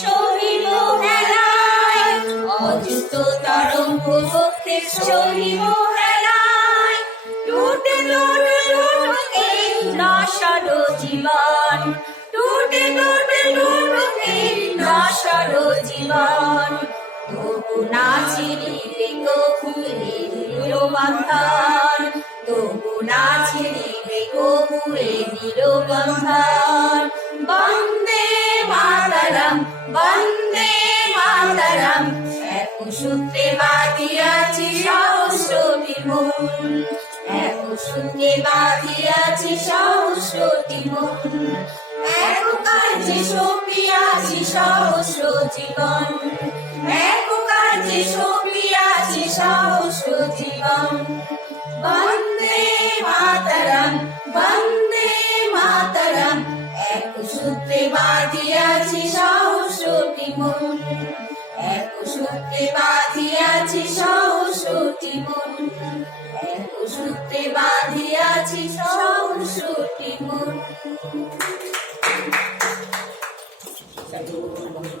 সহিব হেলায়, অযুত তরঙ্গ ভক্তে সহিব হেলায়। টুটে টুটে টুটুকে নাশার জীবন, টুটে টুটে টুটুকে নাশার জীবন। তবু নাচিরিবে কবু এ নিরবন্ধন, তবু নাচিরিবে কবু এ নিরবন্ধন। বন্দে মাতরম, বন্দে মাতরম, এক সূত্রে বাঁধিয়াছি সহস্রটি মন, এক সূত্রে বাঁধিয়াছি সহস্রটি মন। এক কার্যে সপিয়াছি সহস্র জীবন, এক কার্যে সপিয়াছি সহস্র জীবন। বন্দে মাতরম, বন্দে মাতরম, এক সূত্রে বাঁধিয়াছি সহস্রটি মন, এক সূত্রে বাঁধিয়াছি সহস্রটি মন, এক সূত্রে বাঁধিয়াছি সহস্রটি মন।